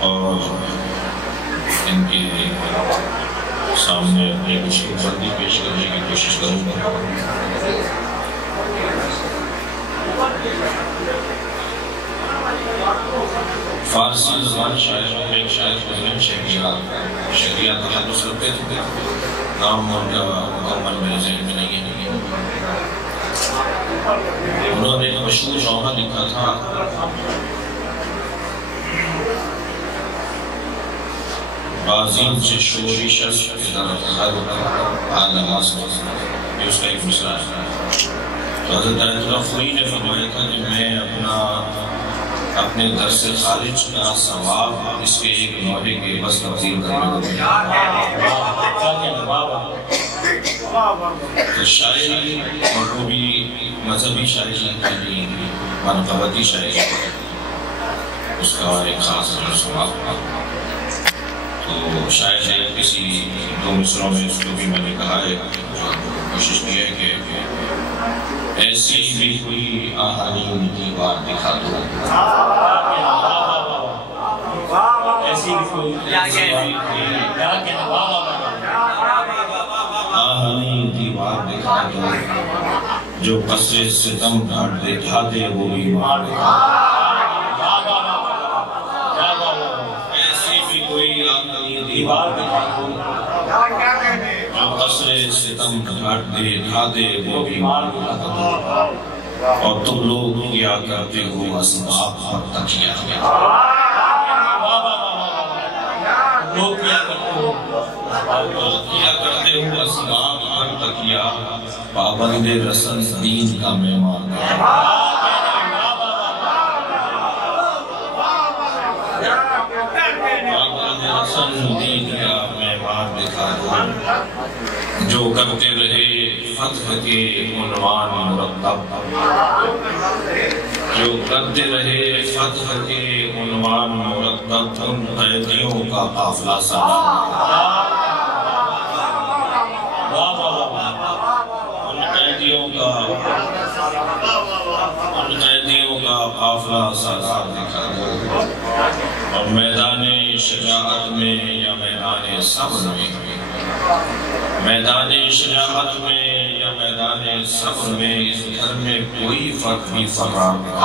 اور ان کے سامنے اپنی کچھ بندی پیش کرنے کی کوشش کروں گا۔ فارسی زبان شاعروں میں ایک شاعر مظلم شہریہ تحدث کرتے تھے، نام ان کا مکمل میرے ذہن میں نہیں ہے۔ انہوں نے ایک مشہور نامہ لکھا تھا، بازین سے شوری شخص کے در ہر آلہاس یہ اس کا ایک مصرع ہے۔ تو حضرت آیت اللہ خوئی نے فرمایا تھا کہ میں اپنے در سے خارج کا ثواب اس کے ایک نوحے کے بس تبدیل کرنے کو تو شاعری مرغوبی مذہبی شاعری منقبتی شاعری اس کا ایک خاص ثواب۔ تو شاید کسی دو مصروں میں اس کو بھی میں نے کہا ہے، کوشش کی ہے کہ ایسی بھی کوئی آہنین کی بات دکھا دو، ایسی بھی کوئی آہنین کی بات دکھا دو، جو قصر ستم ڈھاٹ دکھا دے وہ بیمار دکھا دو، ایسی بھی کوئی آہنین کی بات دکھا دو، جو قصر ستم ڈھاٹ دکھا دے وہ بیمار دکھا دو، اور تم لوگ کیا کرتے ہو اسباب پر تکیہ، لوگ کیا کرتے ہو اسباب پر تکیہ، پابند رسن دین کا مہمان پابند رسن دین کا مہمان دکھا دو، جو کرتے رہے فتح کے عنوان مرتب، جو کرتے رہے فتح کے عنوان مرتب، ان قیدیوں کا قافلہ سلام، ان قیدیوں کا قافلہ سلام دکھا دو، اور میدان شجاعت میں یا میدان صبر میں، میدان شجاعت میں یا میدان صبر میں، اس گھر میں کوئی فرق بھی فرار نہیں۔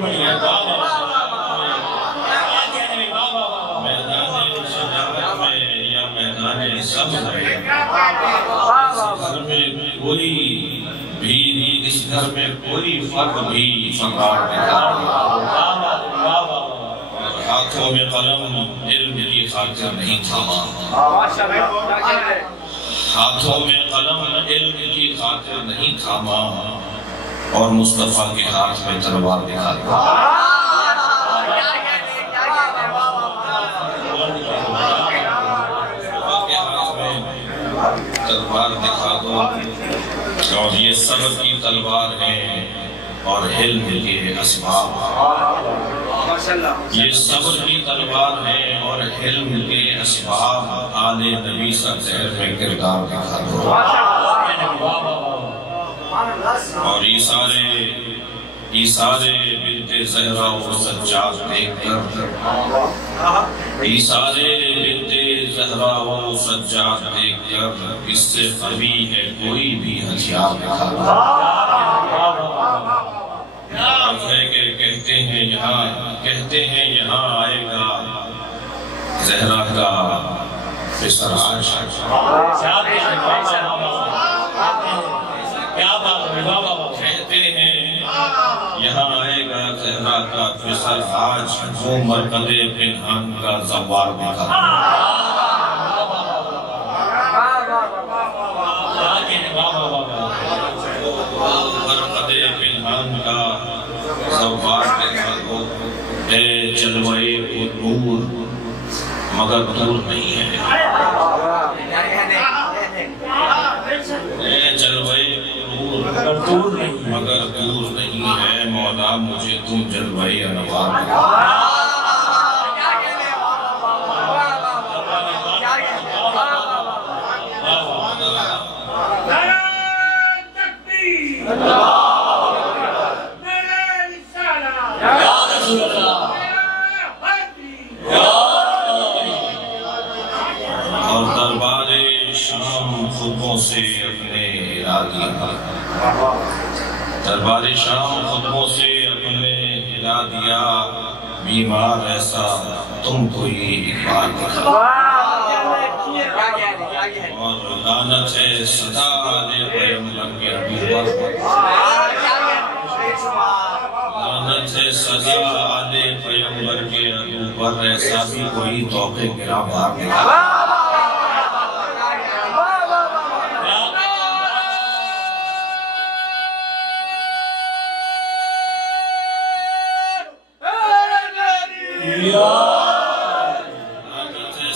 میدان شجاعت میں یا میدان صبر میں، اس گھر میں کوئی بھی، اس گھر میں کوئی فرق بھی فرار نہیں۔ ہاتھوں میں قلم علم کی خاطر نہیں تھاما، ہاتھوں میں قلم علم کی خاطر نہیں تھاما، اور مصطفیٰ کے ہاتھ میں تلوار دکھا دو، تلوار دکھا دو، اور یہ صبر کی تلوار ہے اور حلم کے اسباب، یہ صبر کی تلوار ہے اور حلم کے اسباب، آل نبی سطح میں کردار دکھا دو، اور ایسارے بنت زہرا و سجاد دیکھ کر، ایسارے بنت زہرا و سجاد دیکھ کر، اس سے قوی ہے کوئی بھی ہتھیار دکھا دو، کہ کہتے ہیں یہاں آئے گا زہرا کا فسر آج، کہتے ہیں یہاں آئے گا زہرا کا فسر آج، وہ مرکز پنہان کا زوار دکھا مرکز پنہان کا زوار دکھا دو، اے جلوے نور مگر دور نہیں ہے، اے جلوے نور مگر دور نہیں ہے، مولا مولا مجھے تم جلوۂ انوار اور دربار شام خطبوں سے اپنے ہلا دیا دربار شام خطبوں سے اپنے ہلا دیا بیمار ایسا تم کوئی ایک بار دکھا اور لعنت ہے صدا آل پیغمبر کے حبیب پر لعنت ہے صدا آل پیغمبر کے حبیب پر ایسا بھی کوئی توقع گرا بار دکھا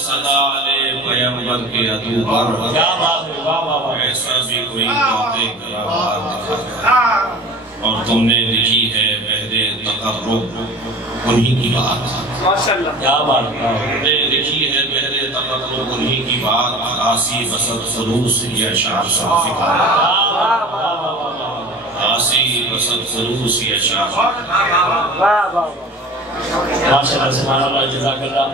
صدا علی پیغمبر کے عدو پر ایسا بھی کوئی موقع گرابار دکھا اور تم نے لکھی ہے بہر تقرب انہی کی بات تم نے لکھی ہے بہر تقرب انہی کی بات آسی بسط خلوص یہ اشعار صافقہ آسی بسط خلوص یہ اشعار ماشاءاللہ سبحان اللہ جزاک اللہ